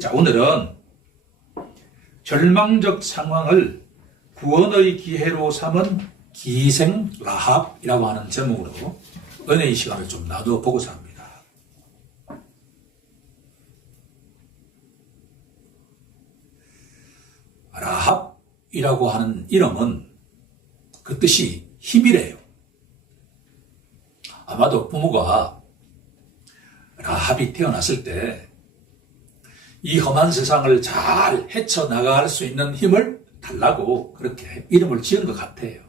자, 오늘은 절망적 상황을 구원의 기회로 삼은 기생 라합이라고 하는 제목으로 은혜의 시간을 좀 나누어 보고자 합니다. 라합이라고 하는 이름은 그 뜻이 힘이래요. 아마도 부모가 라합이 태어났을 때 이 험한 세상을 잘 헤쳐나갈 수 있는 힘을 달라고 그렇게 이름을 지은 것 같아요.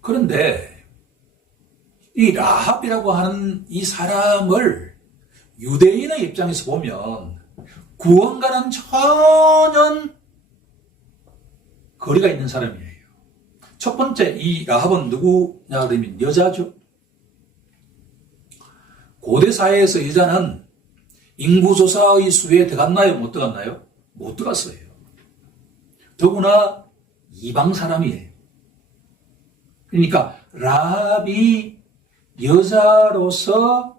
그런데 이 라합이라고 하는 이 사람을 유대인의 입장에서 보면 구원과는 전혀 거리가 있는 사람이에요. 첫 번째, 이 라합은 누구냐 그러면 여자죠. 고대 사회에서 여자는 인구조사의 수에 들어갔나요? 못 들어갔나요? 못 들어갔어요. 더구나 이방 사람이에요. 그러니까 라합이 여자로서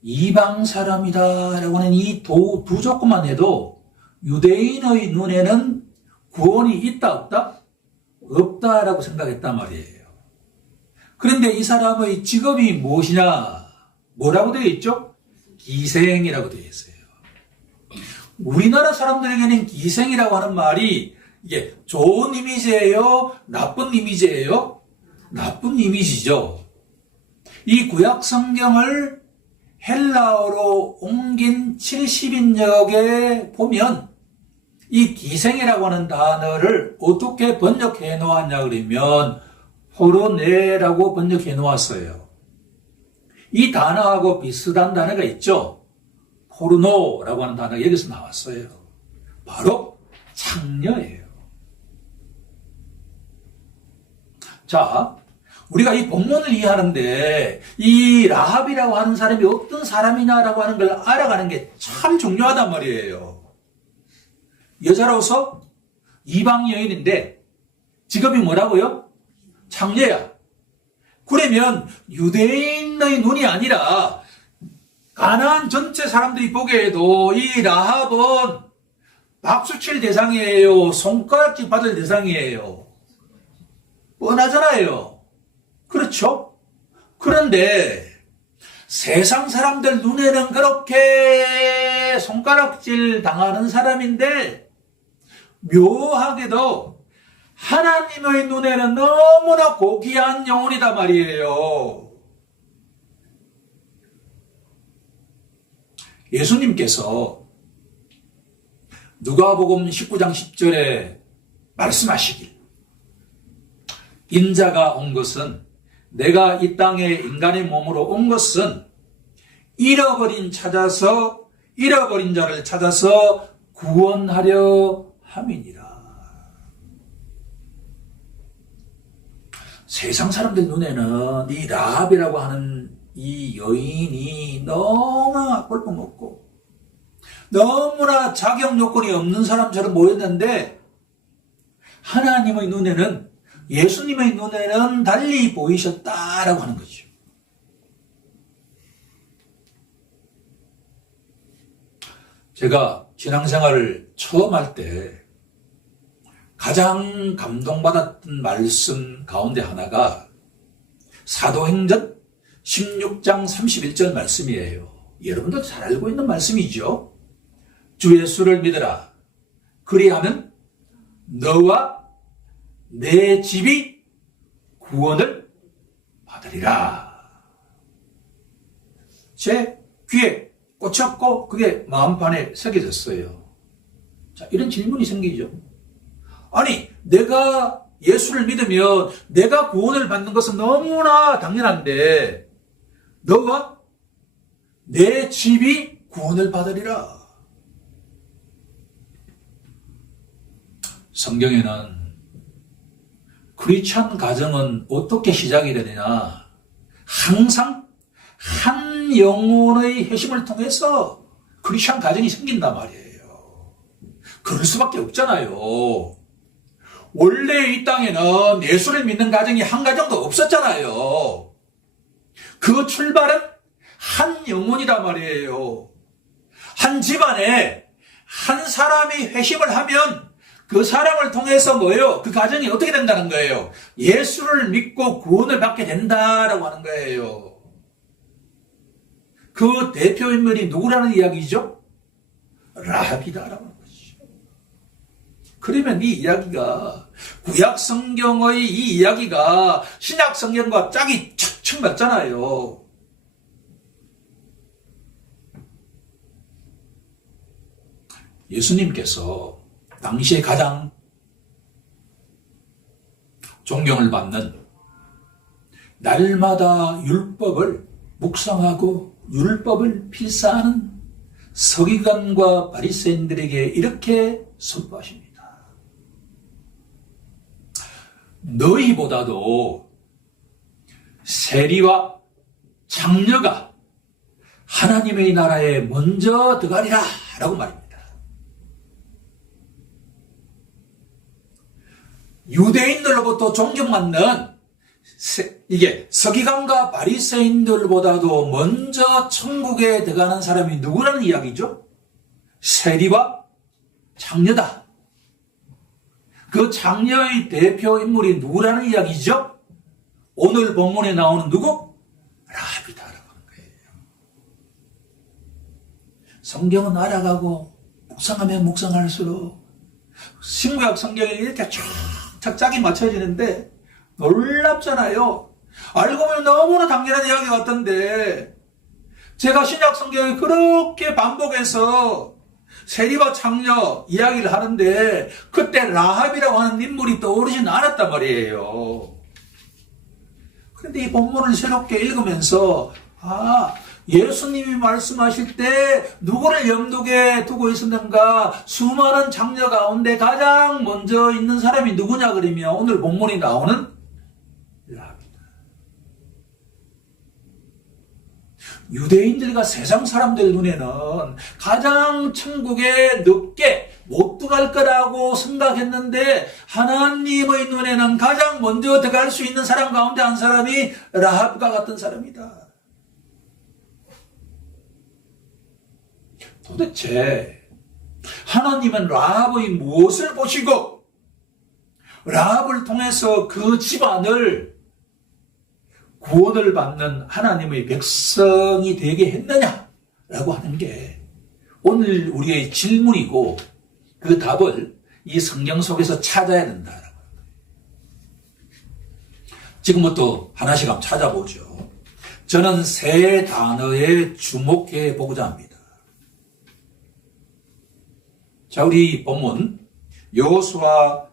이방 사람이다라고 하는 이 두 조건만 해도 유대인의 눈에는 구원이 있다 없다? 없다라고 생각했단 말이에요. 그런데 이 사람의 직업이 무엇이냐? 뭐라고 되어 있죠? 기생이라고 되어 있어요. 우리나라 사람들에게는 기생이라고 하는 말이 이게 좋은 이미지예요? 나쁜 이미지예요? 나쁜 이미지죠. 이 구약 성경을 헬라어로 옮긴 70인역에 보면 이 기생이라고 하는 단어를 어떻게 번역해 놓았냐 그러면 포르네라고 번역해 놓았어요. 이 단어하고 비슷한 단어가 있죠. 포르노라고 하는 단어가 여기서 나왔어요. 바로 창녀예요. 자, 우리가 이 본문을 이해하는데 이 라합이라고 하는 사람이 어떤 사람이냐라고 하는 걸 알아가는 게 참 중요하단 말이에요. 여자로서 이방 여인인데 직업이 뭐라고요? 창녀야. 그러면 유대인의 눈이 아니라 가나안 전체 사람들이 보기에도 이 라합은 박수칠 대상이에요. 손가락질 받을 대상이에요. 뻔하잖아요. 그렇죠? 그런데 세상 사람들 눈에는 그렇게 손가락질 당하는 사람인데 묘하게도 하나님의 눈에는 너무나 고귀한 영혼이다 말이에요. 예수님께서 누가복음 19장 10절에 말씀하시길 인자가 온 것은 내가 이 땅에 인간의 몸으로 온 것은 잃어버린 자를 찾아서 구원하려 함이니라. 세상 사람들 눈에는 이 라합이라고 하는 이 여인이 너무나 꼴통없고 너무나 자격 요건이 없는 사람처럼 보였는데 하나님의 눈에는 예수님의 눈에는 달리 보이셨다라고 하는 거죠. 제가 신앙생활을 처음 할 때 가장 감동받았던 말씀 가운데 하나가 사도행전 16장 31절 말씀이에요. 여러분도 잘 알고 있는 말씀이죠. 주 예수를 믿으라. 그리하면 너와 내 집이 구원을 받으리라. 제 귀에 꽂혔고 그게 마음판에 새겨졌어요. 자, 이런 질문이 생기죠. 아니, 내가 예수를 믿으면 내가 구원을 받는 것은 너무나 당연한데 너와 내 집이 구원을 받으리라. 성경에는 크리스찬 가정은 어떻게 시작이 되느냐? 항상 한 영혼의 회심을 통해서 크리스찬 가정이 생긴단 말이에요. 그럴 수밖에 없잖아요. 원래 이 땅에는 예수를 믿는 가정이 한 가정도 없었잖아요. 그 출발은 한 영혼이란 말이에요. 한 집안에 한 사람이 회심을 하면 그 사람을 통해서 뭐예요? 그 가정이 어떻게 된다는 거예요? 예수를 믿고 구원을 받게 된다라고 하는 거예요. 그 대표 인물이 누구라는 이야기죠? 라합이다라고 하는 것이죠. 그러면 이 이야기가 구약 성경의 이 이야기가 신약 성경과 짝이 척척 맞잖아요. 예수님께서 당시에 가장 존경을 받는 날마다 율법을 묵상하고 율법을 필사하는 서기관과 바리새인들에게 이렇게 선포하십니다. 너희보다도 세리와 장녀가 하나님의 나라에 먼저 들어가리라 라고 말입니다. 유대인들로부터 존경받는 이게 서기관과 바리새인들보다도 먼저 천국에 들어가는 사람이 누구라는 이야기죠? 세리와 장녀다. 그 장녀의 대표 인물이 누구라는 이야기죠? 오늘 본문에 나오는 누구? 라합이다라고 하는 거예요. 성경은 알아가고 묵상하면 묵상할수록 신구약 성경에 이렇게 짝짝이 맞춰지는데 놀랍잖아요. 알고 보면 너무나 당연한 이야기 같던데 제가 신약 성경을 그렇게 반복해서 세리와 장녀 이야기를 하는데 그때 라합이라고 하는 인물이 떠오르진 않았단 말이에요. 그런데 이 본문을 새롭게 읽으면서 예수님이 말씀하실 때 누구를 염두에 두고 있었는가? 수많은 장녀 가운데 가장 먼저 있는 사람이 누구냐 그러면 오늘 본문이 나오는 라합이다. 유대인들과 세상 사람들 눈에는 가장 천국에 늦게 못 들어갈 거라고 생각했는데 하나님의 눈에는 가장 먼저 들어갈 수 있는 사람 가운데 한 사람이 라합과 같은 사람이다. 도대체 하나님은 라합의 무엇을 보시고 라합을 통해서 그 집안을 구원을 받는 하나님의 백성이 되게 했느냐라고 하는 게 오늘 우리의 질문이고 그 답을 이 성경 속에서 찾아야 된다라고 하는 거예요. 지금부터 하나씩 한번 찾아보죠. 저는 세 단어에 주목해 보고자 합니다. 자, 우리 본문 여호수아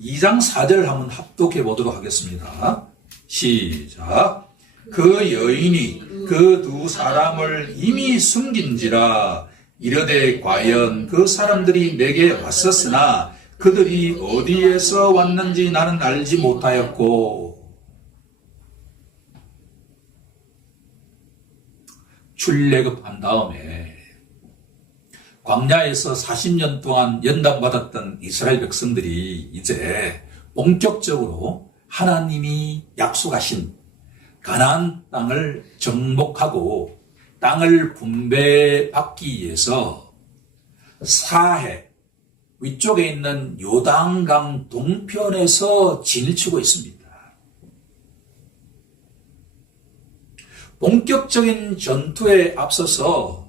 2장 4절을 한번 합독해 보도록 하겠습니다. 시작. 그 여인이 그 두 사람을 이미 숨긴지라 이르되 과연 그 사람들이 내게 왔었으나 그들이 어디에서 왔는지 나는 알지 못하였고. 출애굽한 다음에 광야에서 40년 동안 연단받았던 이스라엘 백성들이 이제 본격적으로 하나님이 약속하신 가나안 땅을 정복하고 땅을 분배받기 위해서 사해 위쪽에 있는 요단강 동편에서 진을 치고 있습니다. 본격적인 전투에 앞서서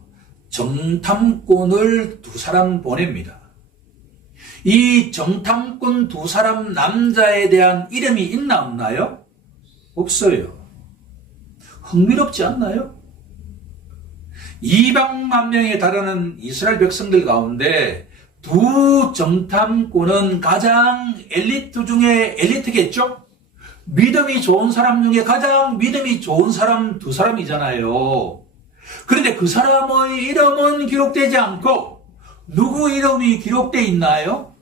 정탐꾼을 두 사람 보냅니다. 이 정탐꾼 두 사람 남자에 대한 이름이 있나 없나요? 없어요. 흥미롭지 않나요? 200만 명에 달하는 이스라엘 백성들 가운데 두 정탐꾼은 가장 엘리트 중에 엘리트겠죠? 믿음이 좋은 사람 중에 가장 믿음이 좋은 사람 두 사람이잖아요. 그런데 그 사람의 이름은 기록되지 않고 누구 이름이 기록되어 있나요?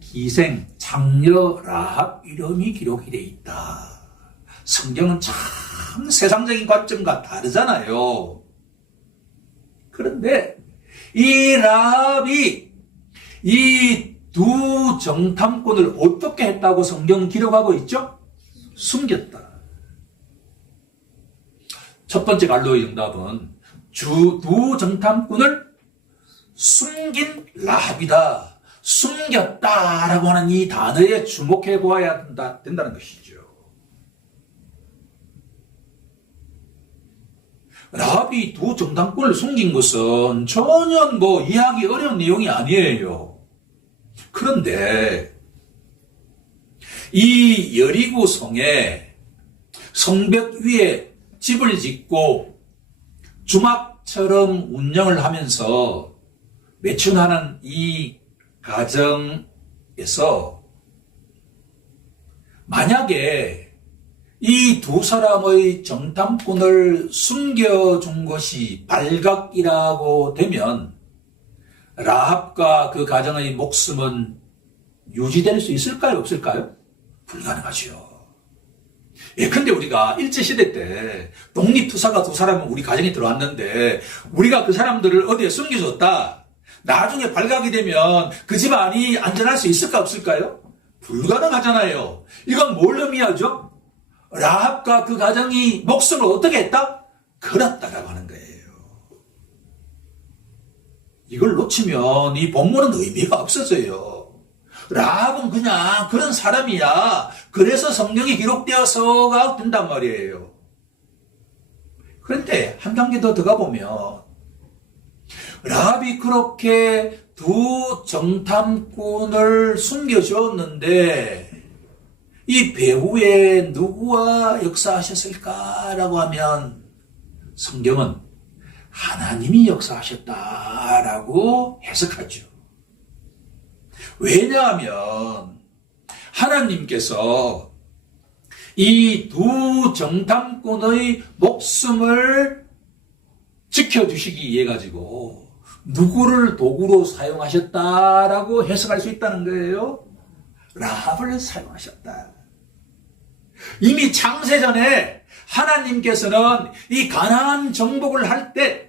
기생, 장녀 라합 이름이 기록이 되어 있다. 성경은 참 세상적인 관점과 다르잖아요. 그런데 이 라합이 이 두 정탐꾼을 어떻게 했다고 성경은 기록하고 있죠? 숨겼다. 첫 번째 갈로의 정답은 두 정탐꾼을 숨긴 라합이다. 숨겼다라고 하는 이 단어에 주목해 보아야 된다는 것이죠. 라합이 두 정탐꾼을 숨긴 것은 전혀 이해하기 어려운 내용이 아니에요. 그런데 이 여리고 성에 성벽 위에 집을 짓고 주막처럼 운영을 하면서 매춘하는 이 가정에서 만약에 이 두 사람의 정탐꾼을 숨겨준 것이 발각이라고 되면 라합과 그 가정의 목숨은 유지될 수 있을까요? 없을까요? 불가능하죠. 근데 우리가 일제시대 때 독립투사가 두 사람은 우리 가정에 들어왔는데 우리가 그 사람들을 어디에 숨겨줬다. 나중에 발각이 되면 그 집안이 안전할 수 있을까 없을까요? 불가능하잖아요. 이건 뭘 의미하죠? 라합과 그 가정이 목숨을 어떻게 했다? 걸었다라고 하는 거예요. 이걸 놓치면 이 본문은 의미가 없어져요. 라합은 그냥 그런 사람이야. 그래서 성경이 기록되어서가 된단 말이에요. 그런데 한 단계 더 들어가 보면 라합이 그렇게 두 정탐꾼을 숨겨주었는데 이 배후에 누구와 역사하셨을까라고 하면 성경은 하나님이 역사하셨다라고 해석하죠. 왜냐하면 하나님께서 이 두 정탐꾼의 목숨을 지켜주시기 위해 가지고 누구를 도구로 사용하셨다라고 해석할 수 있다는 거예요. 라합을 사용하셨다. 이미 창세전에 하나님께서는 이 가나안 정복을 할 때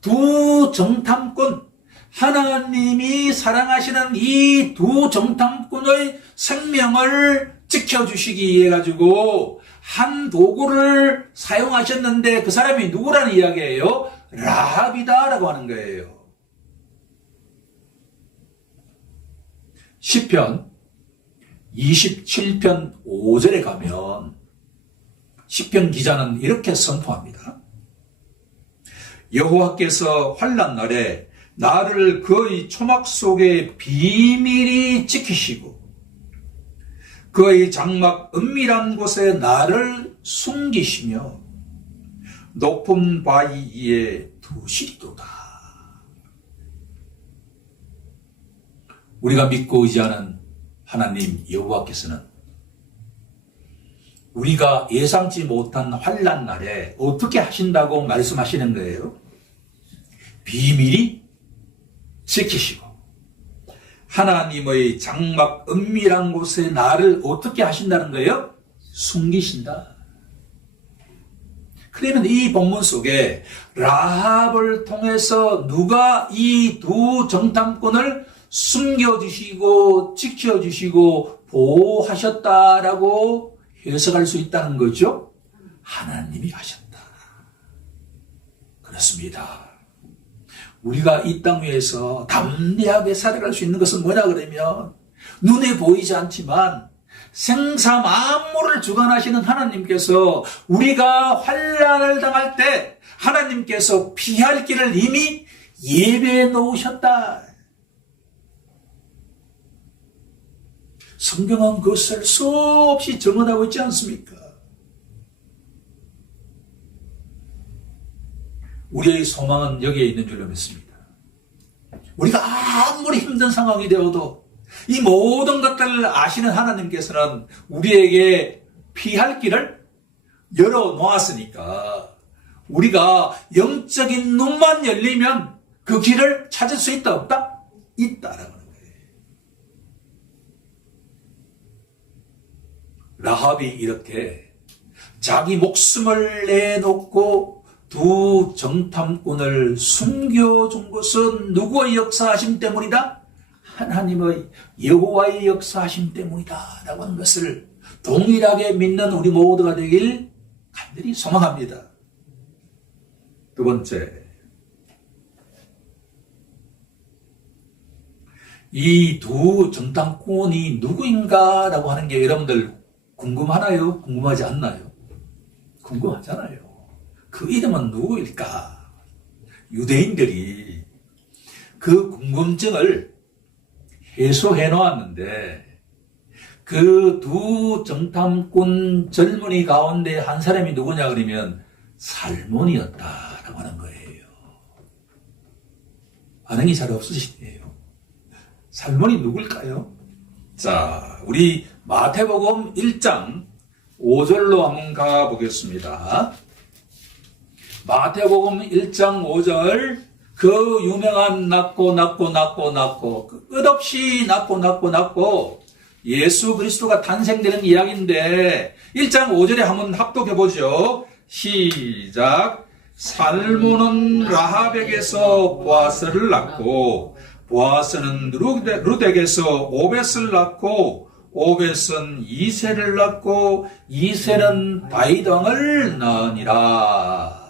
두 정탐꾼, 하나님이 사랑하시는 이 두 정탐꾼의 생명을 지켜주시기 위해 가지고 한 도구를 사용하셨는데 그 사람이 누구라는 이야기예요? 라합이다라고 하는 거예요. 시편 27편 5절에 가면 시편 기자는 이렇게 선포합니다. 여호와께서 환난 날에 나를 그의 초막 속에 비밀히 지키시고 그의 장막 은밀한 곳에 나를 숨기시며 높은 바위 위에 두시리도다. 우리가 믿고 의지하는 하나님 여호와께서는 우리가 예상치 못한 환난 날에 어떻게 하신다고 말씀하시는 거예요? 비밀히 지키시고 하나님의 장막 은밀한 곳에 나를 어떻게 하신다는 거예요? 숨기신다. 그러면 이 본문 속에 라합을 통해서 누가 이 두 정탐꾼을 숨겨주시고 지켜주시고 보호하셨다라고 해석할 수 있다는 거죠? 하나님이 하셨다. 그렇습니다. 우리가 이 땅 위에서 담대하게 살아갈 수 있는 것은 뭐냐 그러면 눈에 보이지 않지만 생사 만물을 주관하시는 하나님께서 우리가 환난을 당할 때 하나님께서 피할 길을 이미 예배해 놓으셨다. 성경은 그것을 수없이 증언하고 있지 않습니까? 우리의 소망은 여기에 있는 줄로 믿습니다. 우리가 아무리 힘든 상황이 되어도 이 모든 것들을 아시는 하나님께서는 우리에게 피할 길을 열어놓았으니까 우리가 영적인 눈만 열리면 그 길을 찾을 수 있다 없다? 있다라는 거예요. 라합이 이렇게 자기 목숨을 내놓고 두 정탐꾼을 숨겨준 것은 누구의 역사하심 때문이다? 하나님의 여호와의 역사하심 때문이다 라고 하는 것을 동일하게 믿는 우리 모두가 되길 간절히 소망합니다. 두 번째, 이 두 정탐꾼이 누구인가라고 하는 게 여러분들 궁금하나요? 궁금하지 않나요? 궁금하잖아요. 그 이름은 누구일까? 유대인들이 그 궁금증을 해소해 놓았는데 그 두 정탐꾼 젊은이 가운데 한 사람이 누구냐 그러면 살몬이었다라고 하는 거예요. 반응이 잘 없으시네요. 살몬이 누굴까요? 자, 우리 마태복음 1장 5절로 한번 가보겠습니다. 마태복음 1장 5절, 그 유명한 낳고 끝없이 낳고 예수 그리스도가 탄생되는 이야기인데 1장 5절에 한번 합독해보죠. 시작. 살몬은 라합에게서 보아스를 낳고 보아스는 룻에게서 오벳을 낳고 오벳은 이새를 낳고 이새는 다윗 왕을 낳으니라.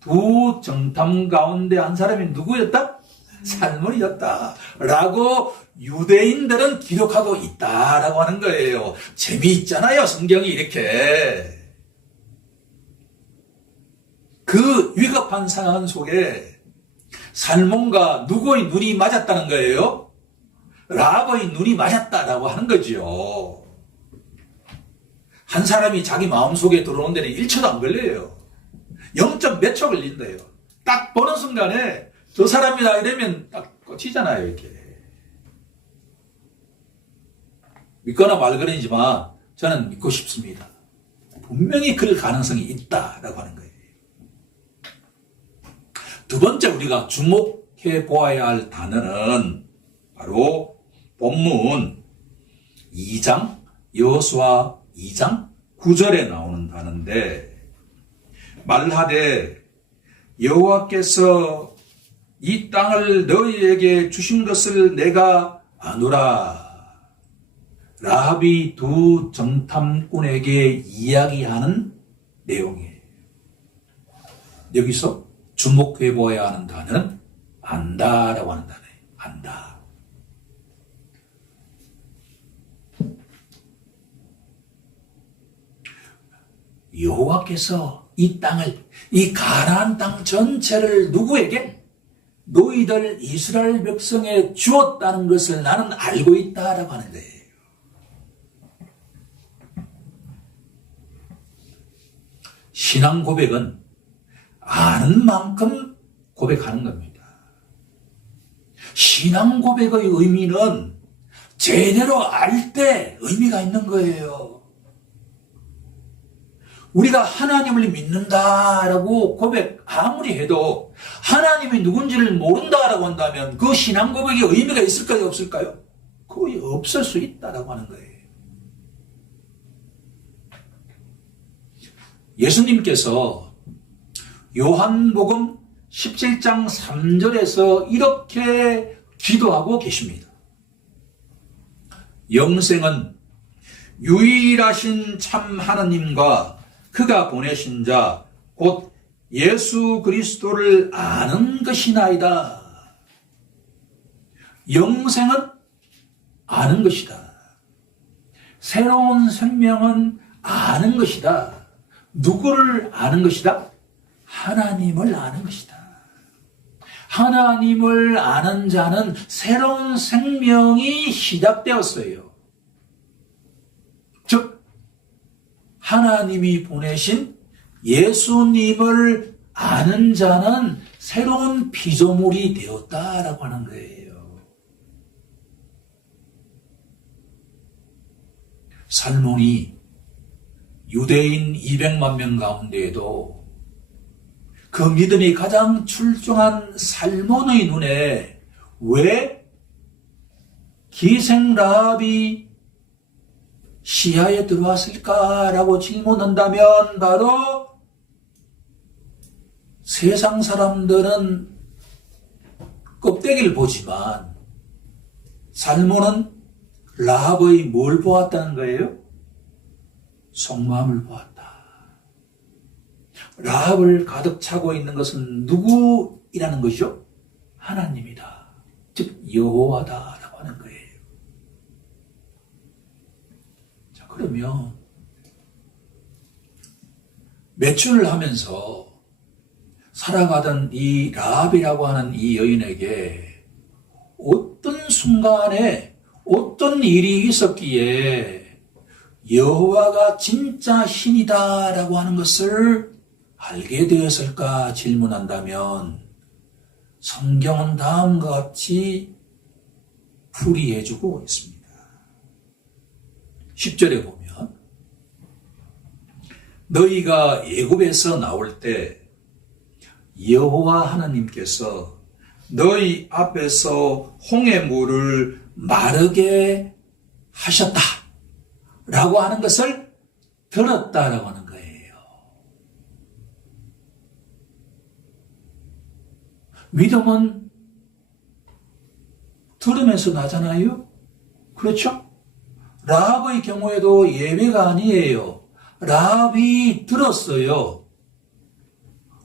두 정탐 가운데 한 사람이 누구였다? 살몬이었다 라고 유대인들은 기록하고 있다라고 하는 거예요. 재미있잖아요, 성경이 이렇게. 그 위급한 상황 속에 살몬과 누구의 눈이 맞았다는 거예요? 라합의 눈이 맞았다라고 하는 거지요. 한 사람이 자기 마음속에 들어오는 데는 1초도 안 걸려요. 0점 몇 초 걸린대요. 딱 보는 순간에 저 사람이다 이러면 딱 꽂히잖아요, 이렇게. 믿거나 말거나이지만 저는 믿고 싶습니다. 분명히 그럴 가능성이 있다라고 하는 거예요. 두 번째 우리가 주목해 보아야 할 단어는 바로 본문 2장, 여호수아 2장 9절에 나오는 단어인데, 말하되 여호와께서 이 땅을 너희에게 주신 것을 내가 아노라. 라합이 두 정탐꾼에게 이야기하는 내용이에요. 여기서 주목해 보아야 하는 단어는 안다라고 하는 단어예요. 안다. 여호와께서 이 땅을, 이 가나안 땅 전체를 누구에게? 너희들 이스라엘 백성에 주었다는 것을 나는 알고 있다라고 하는 거예요. 신앙 고백은 아는 만큼 고백하는 겁니다. 신앙 고백의 의미는 제대로 알 때 의미가 있는 거예요. 우리가 하나님을 믿는다라고 고백 아무리 해도 하나님이 누군지를 모른다라고 한다면 그 신앙 고백의 의미가 있을까요, 없을까요? 거의 없을 수 있다라고 하는 거예요. 예수님께서 요한복음 17장 3절에서 이렇게 기도하고 계십니다. 영생은 유일하신 참 하나님과 그가 보내신 자 곧 예수 그리스도를 아는 것이나이다. 영생은 아는 것이다. 새로운 생명은 아는 것이다. 누구를 아는 것이다? 하나님을 아는 것이다. 하나님을 아는 자는 새로운 생명이 시작되었어요. 즉 하나님이 보내신 예수님을 아는 자는 새로운 피조물이 되었다라고 하는 거예요. 살몬이 유대인 200만 명 가운데에도 그 믿음이 가장 출중한 살몬의 눈에 왜 기생 라합이 시야에 들어왔을까라고 질문한다면 바로 세상 사람들은 껍데기를 보지만 살몬은 라합의 뭘 보았다는 거예요? 속마음을 보았다. 라합을 가득 차고 있는 것은 누구이라는 것이죠? 하나님이다. 즉 여호와다라고 하는 거예요. 자, 그러면 매춘을 하면서 살아가던 이 라합이라고 하는 이 여인에게 어떤 순간에 어떤 일이 있었기에 여호와가 진짜 신이다라고 하는 것을 알게 되었을까 질문한다면 성경은 다음과 같이 풀이해주고 있습니다. 10절에 보면 너희가 애굽에서 나올 때 여호와 하나님께서 너희 앞에서 홍해물을 마르게 하셨다 라고 하는 것을 들었다라고 하는 거예요. 믿음은 들으면서 나잖아요. 그렇죠? 라합의 경우에도 예외가 아니에요. 라합이 들었어요.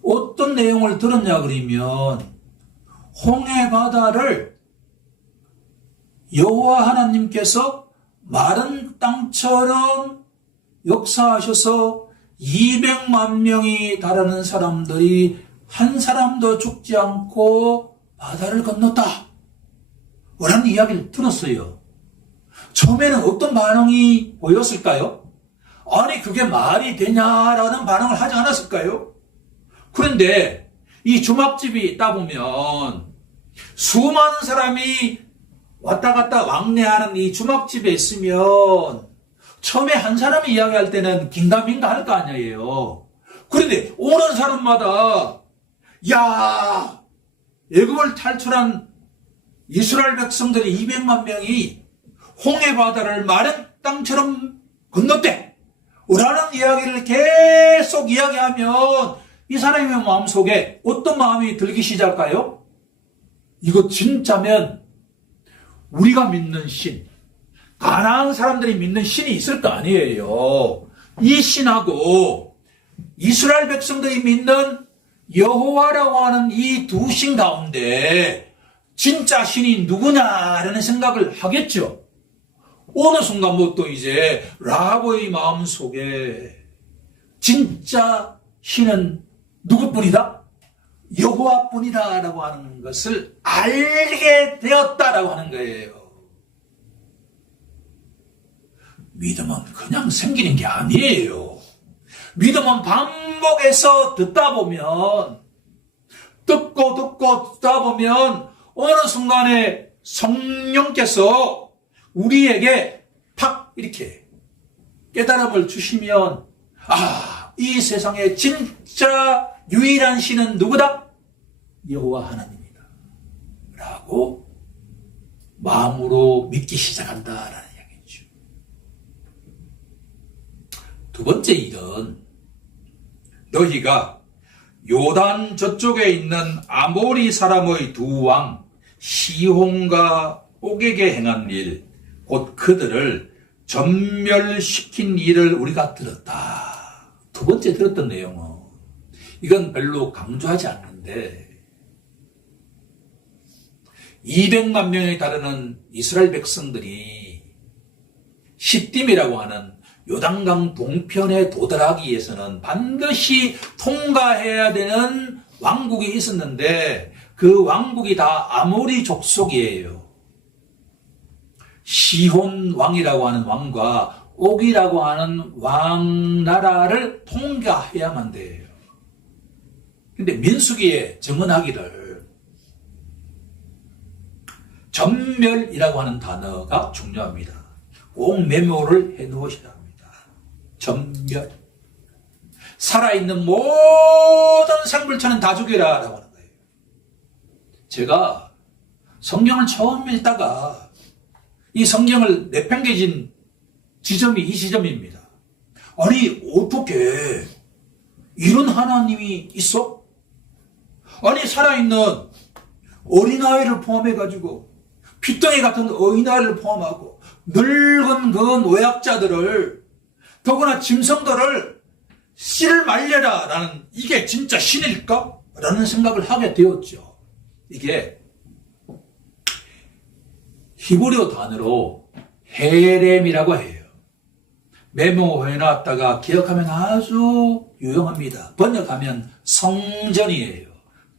어떤 내용을 들었냐 그러면 홍해 바다를 여호와 하나님께서 마른 땅처럼 역사하셔서 200만 명이 달하는 사람들이 한 사람도 죽지 않고 바다를 건넜다 라는 이야기를 들었어요. 처음에는 어떤 반응이 보였을까요? 아니 그게 말이 되냐라는 반응을 하지 않았을까요? 그런데 이 주막집이 있다 보면 수많은 사람이 왔다 갔다 왕래하는 이 주막집에 있으면 처음에 한 사람이 이야기할 때는 긴가민가 할 거 아니에요. 그런데 오는 사람마다 야, 애굽을 탈출한 이스라엘 백성들이 200만 명이 홍해 바다를 마른 땅처럼 건넜대 라는 이야기를 계속 이야기하면 이 사람의 마음속에 어떤 마음이 들기 시작할까요? 이거 진짜면 우리가 믿는 신, 가나안 사람들이 믿는 신이 있을 거 아니에요. 이 신하고 이스라엘 백성들이 믿는 여호와라고 하는 이 두 신 가운데 진짜 신이 누구냐라는 생각을 하겠죠. 어느 순간부터 이제 라합의 마음속에 진짜 신은 누구뿐이다? 여호와뿐이다라고 하는 것을 알게 되었다라고 하는 거예요. 믿음은 그냥 생기는 게 아니에요. 믿음은 반복해서 듣다 보면 듣고 듣다 보면 어느 순간에 성령께서 우리에게 팍 이렇게 깨달음을 주시면 이 세상에 진짜 유일한 신은 누구다? 여호와 하나님이다 라고 마음으로 믿기 시작한다라는 이야기죠. 두 번째 일은 너희가 요단 저쪽에 있는 아모리 사람의 두 왕 시혼과 옥에게 행한 일, 곧 그들을 전멸시킨 일을 우리가 들었다. 두 번째 들었던 내용은 이건 별로 강조하지 않는데 200만 명에 달하는 이스라엘 백성들이 시딤이라고 하는 요단강 동편에 도달하기 위해서는 반드시 통과해야 되는 왕국이 있었는데 그 왕국이 다 아모리 족속이에요. 시혼 왕이라고 하는 왕과 옥이라고 하는 왕나라를 통과해야만 돼요. 근데 민수기에 정언하기를 전멸이라고 하는 단어가 중요합니다. 꼭 메모를 해놓으셔야 합니다. 전멸. 살아있는 모든 생물체는 다 죽여라 라고 하는 거예요. 제가 성경을 처음 읽다가 이 성경을 내팽개친 지점이 이 지점입니다. 아니 어떻게 이런 하나님이 있어? 아니 살아있는 어린아이를 포함해가지고 핏덩이 같은 어린아이를 포함하고 늙은 그 노약자들을 더구나 짐승들을 씨를 말려라 라는 이게 진짜 신일까? 라는 생각을 하게 되었죠. 이게 히브리어 단어로 헤렘이라고 해요. 메모해놨다가 기억하면 아주 유용합니다. 번역하면 성전이에요.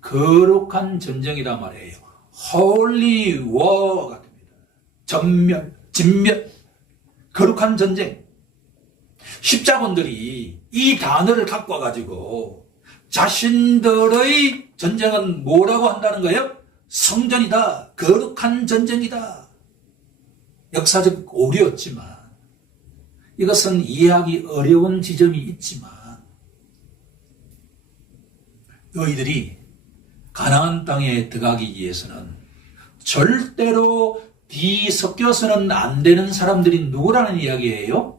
거룩한 전쟁이란 말이에요. Holy War 같습니다. 전멸, 진멸, 거룩한 전쟁. 십자군들이 이 단어를 갖고 와가지고 자신들의 전쟁은 뭐라고 한다는 거예요? 성전이다. 거룩한 전쟁이다. 역사적 오류였지만 이것은 이해하기 어려운 지점이 있지만 너희들이 가나안 땅에 들어가기 위해서는 절대로 뒤섞여서는 안 되는 사람들이 누구라는 이야기예요?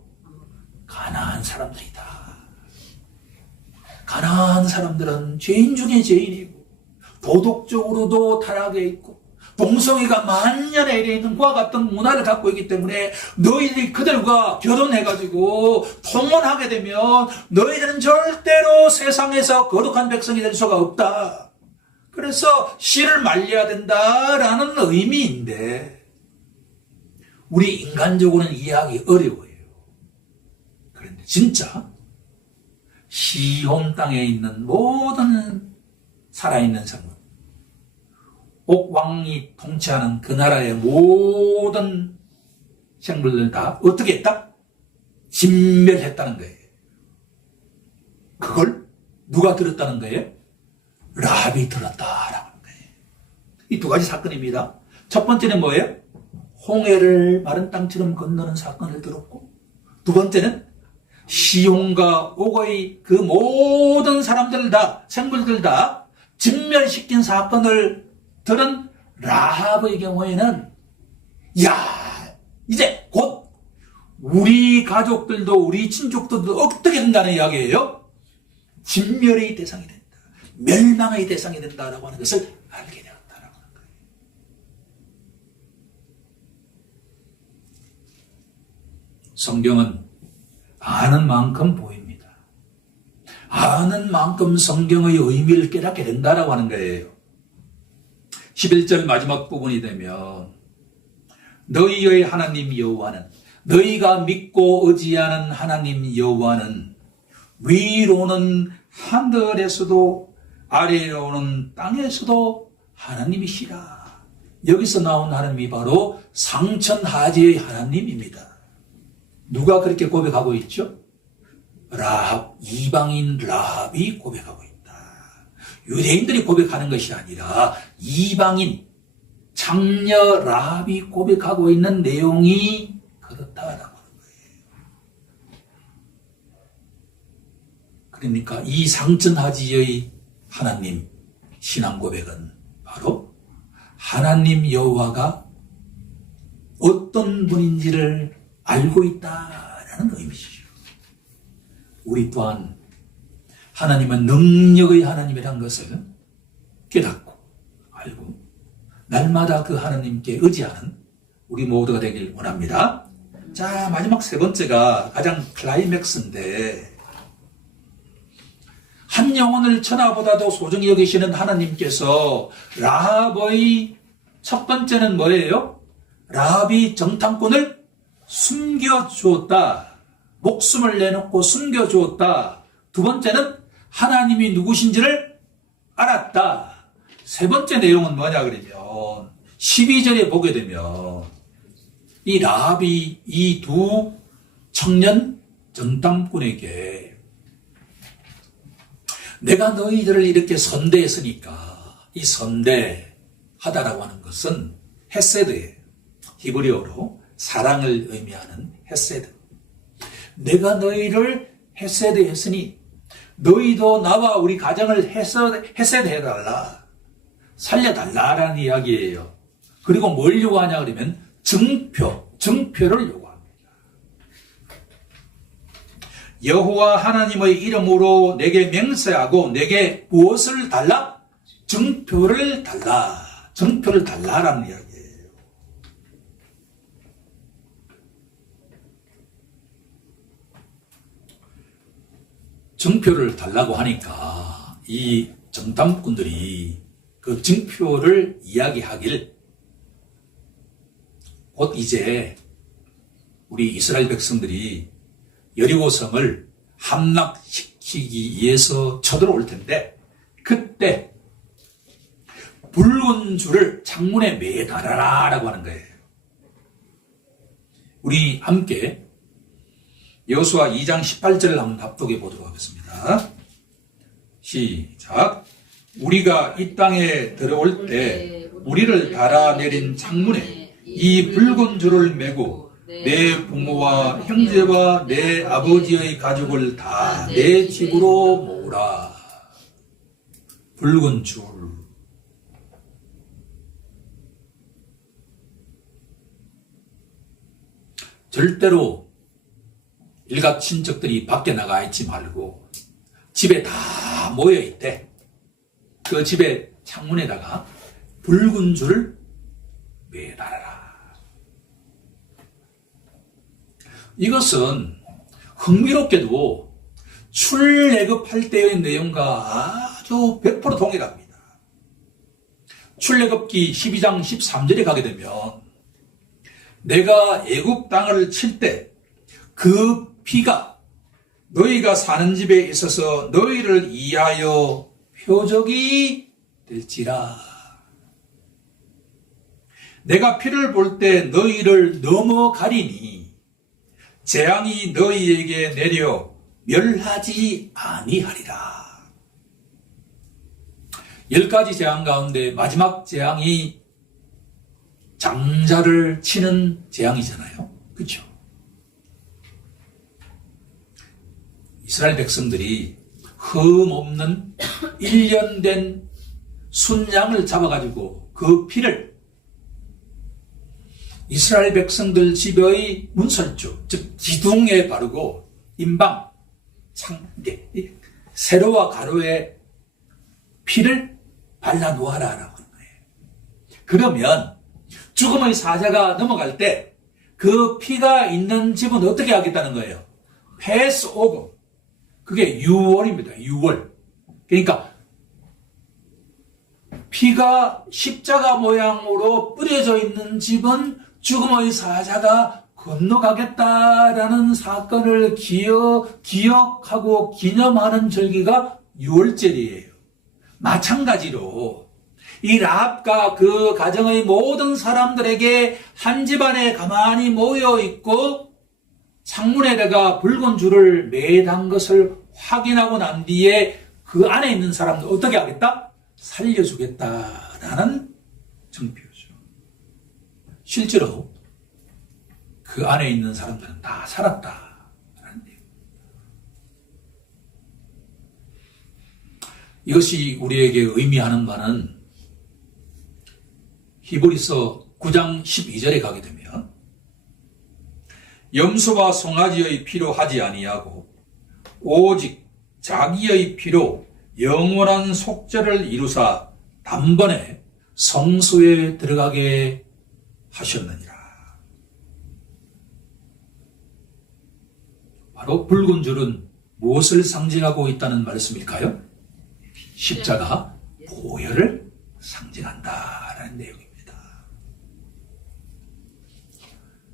가나안 사람들이다. 가나안 사람들은 죄인 중에 죄인이고 도덕적으로도 타락해 있고 동성애가 만년에 이래 있는 그와 같은 문화를 갖고 있기 때문에 너희들이 그들과 결혼해가지고 통혼하게 되면 너희들은 절대로 세상에서 거룩한 백성이 될 수가 없다. 그래서 씨를 말려야 된다라는 의미인데 우리 인간적으로는 이해하기 어려워요. 그런데 진짜 시온 땅에 있는 모든 살아있는 생물, 옥왕이 통치하는 그 나라의 모든 생물들 다 어떻게 했다? 진멸했다는 거예요. 그걸 누가 들었다는 거예요? 라합이 들었다라는 거예요. 이 두 가지 사건입니다. 첫 번째는 뭐예요? 홍해를 마른 땅처럼 건너는 사건을 들었고, 두 번째는 시온과 옥의 그 모든 사람들 다, 생물들 다 진멸시킨 사건을 들은 라합의 경우에는 야, 이제 곧 우리 가족들도 우리 친족들도 어떻게 된다는 이야기예요? 진멸의 대상이 된다. 멸망의 대상이 된다라고 하는 것을 알게 되었다라고 하는 거예요. 성경은 아는 만큼 보입니다. 아는 만큼 성경의 의미를 깨닫게 된다라고 하는 거예요. 11절 마지막 부분이 되면 너희의 하나님 여호와는 너희가 믿고 의지하는 하나님 여호와는 위로는 하늘에서도 아래로는 땅에서도 하나님이시라. 여기서 나온 하나님이 바로 상천하지의 하나님입니다. 누가 그렇게 고백하고 있죠? 라합, 이방인 라합이 고백하고 있다. 유대인들이 고백하는 것이 아니라 이방인 장녀 라합이 고백하고 있는 내용이 그렇다라고 하는 거예요. 그러니까 이 상천하지의 하나님 신앙 고백은 바로 하나님 여호와가 어떤 분인지를 알고 있다라는 의미죠. 우리 또한 하나님은 능력의 하나님이라는 것을 깨닫고 알고 날마다 그 하나님께 의지하는 우리 모두가 되길 원합니다. 자, 마지막 세 번째가 가장 클라이맥스인데 한 영혼을 천하보다도 소중히 여기시는 하나님께서 라합의 첫 번째는 뭐예요? 라합이 정탐꾼을 숨겨주었다. 목숨을 내놓고 숨겨주었다. 두 번째는 하나님이 누구신지를 알았다. 세 번째 내용은 뭐냐 그러면 12절에 보게 되면 이 라합이 이 두 청년 정탐꾼에게 내가 너희들을 이렇게 선대했으니까 이 선대하다라고 하는 것은 헤세드예요. 히브리어로 사랑을 의미하는 헤세드. 내가 너희를 헤세드했으니 너희도 나와 우리 가정을 헤세드해달라. 살려달라라는 이야기예요. 그리고 뭘 요구하냐 그러면 증표를 요구합니다. 여호와 하나님의 이름으로 내게 맹세하고 내게 무엇을 달라? 증표를 달라. 증표를 달라라는 이야기예요. 증표를 달라고 하니까 이 정탐꾼들이 그 증표를 이야기하길 곧 이제 우리 이스라엘 백성들이 여리고성을 함락시키기 위해서 쳐들어올 텐데 그때 붉은 줄을 창문에 매달아라 라고 하는 거예요. 우리 함께 여호수아 2장 18절을 한번 합독해 보도록 하겠습니다. 시작. 우리가 이 땅에 들어올 때 우리를 달아내린 창문에 이 붉은 줄을 매고 내 부모와 형제와 내 아버지의 가족을 다 내 집으로 모으라. 붉은 줄. 절대로 일가 친척들이 밖에 나가 있지 말고 집에 다 모여 있대. 그 집에 창문에다가 붉은 줄을 매달아라. 이것은 흥미롭게도 출애굽할 때의 내용과 아주 100% 동일합니다. 출애굽기 12장 13절에 가게 되면 내가 애굽 땅을 칠 때 그 피가 너희가 사는 집에 있어서 너희를 이하여 표적이 될지라. 내가 피를 볼 때 너희를 넘어가리니 재앙이 너희에게 내려 멸하지 아니하리라. 10가지 재앙 가운데 마지막 재앙이 장자를 치는 재앙이잖아요. 그렇죠? 이스라엘 백성들이 흠없는 1년 된 순양을 잡아가지고 그 피를 이스라엘 백성들 집의 문설주, 즉 기둥에 바르고 임방, 세로와 가로에 피를 발라놓아라라고 하는 거예요. 그러면 죽음의 사자가 넘어갈 때 그 피가 있는 집은 어떻게 하겠다는 거예요? 패스 오버. 그게 유월입니다. 유월. 그러니까 피가 십자가 모양으로 뿌려져 있는 집은 죽음의 사자가 건너가겠다라는 사건을 기억하고 기념하는 절기가 유월절이에요. 마찬가지로 이 라합과 그 가정의 모든 사람들에게 한 집안에 가만히 모여 있고 창문에다가 붉은 줄을 매단 것을 확인하고 난 뒤에 그 안에 있는 사람들 어떻게 하겠다? 살려주겠다라는 증표죠. 실제로 그 안에 있는 사람들은 다 살았다라는 내용. 이것이 우리에게 의미하는 바는 히브리서 9장 12절에 가게 되면 염소와 송아지의 피로 하지 아니하고 오직 자기의 피로 영원한 속죄를 이루사 단번에 성소에 들어가게 하셨느니라. 바로 붉은 줄은 무엇을 상징하고 있다는 말씀일까요? 십자가 보혈을 상징한다라는 내용입니다.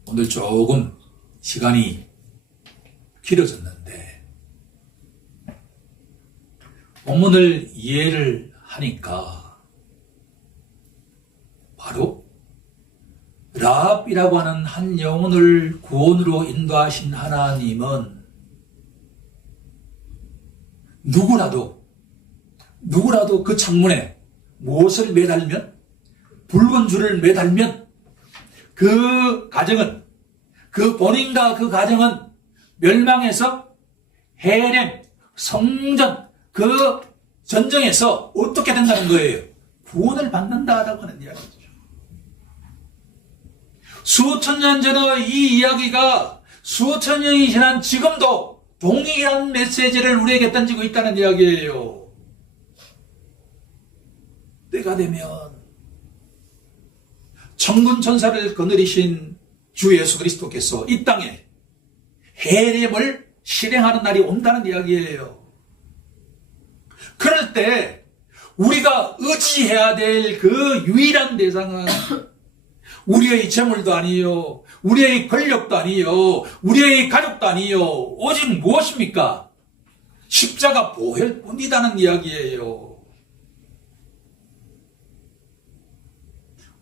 오늘 조금 시간이 길어졌는데 본문을 이해를 하니까 바로 라합이라고 하는 한 영혼을 구원으로 인도하신 하나님은 누구라도 그 창문에 무엇을 매달면, 붉은 줄을 매달면 그 가정은, 그 본인과 그 가정은 멸망해서 헤렘, 성전, 그 전쟁에서 어떻게 된다는 거예요? 구원을 받는다라고 하는 이야기죠. 수천 년 전의 이 이야기가 수천 년이 지난 지금도 동일한 메시지를 우리에게 던지고 있다는 이야기예요. 때가 되면 천군 천사를 거느리신 주 예수 그리스도께서 이 땅에 헤렘을 실행하는 날이 온다는 이야기예요. 그럴 때 우리가 의지해야 될 그 유일한 대상은 우리의 재물도 아니요, 우리의 권력도 아니요, 우리의 가족도 아니요, 오직 무엇입니까? 십자가 보혈뿐이라는 이야기예요.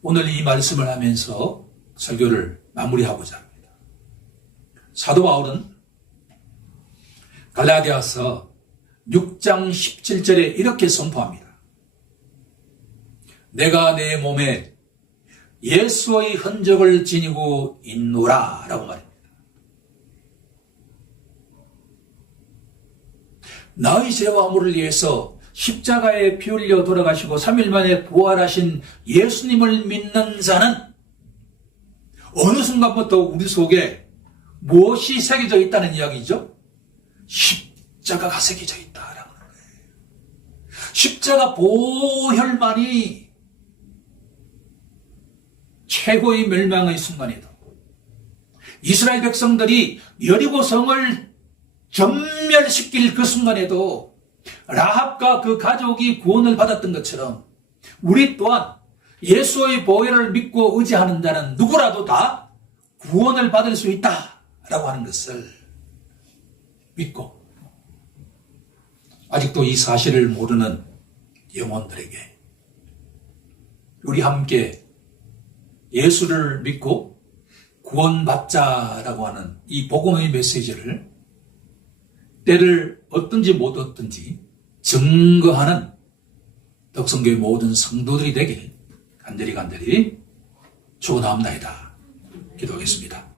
오늘 이 말씀을 하면서 설교를 마무리하고자 합니다. 사도 바울은 갈라디아서 6장 17절에 이렇게 선포합니다. 내가 내 몸에 예수의 흔적을 지니고 있노라 라고 말합니다. 나의 죄와 허물을 위해서 십자가에 피 흘려 돌아가시고 3일 만에 부활하신 예수님을 믿는 자는 어느 순간부터 우리 속에 무엇이 새겨져 있다는 이야기죠? 십자가가 새겨져 있다라는 거예요. 십자가 보혈만이 최고의 멸망의 순간이다. 이스라엘 백성들이 여리고성을 전멸시킬 그 순간에도 라합과 그 가족이 구원을 받았던 것처럼 우리 또한 예수의 보혈을 믿고 의지하는 자는 누구라도 다 구원을 받을 수 있다라고 하는 것을 믿고 아직도 이 사실을 모르는 영혼들에게 우리 함께 예수를 믿고 구원받자라고 하는 이 복음의 메시지를 때를 얻든지 못 얻든지 증거하는 덕성교회 모든 성도들이 되길 간절히 축원합니다. 기도하겠습니다.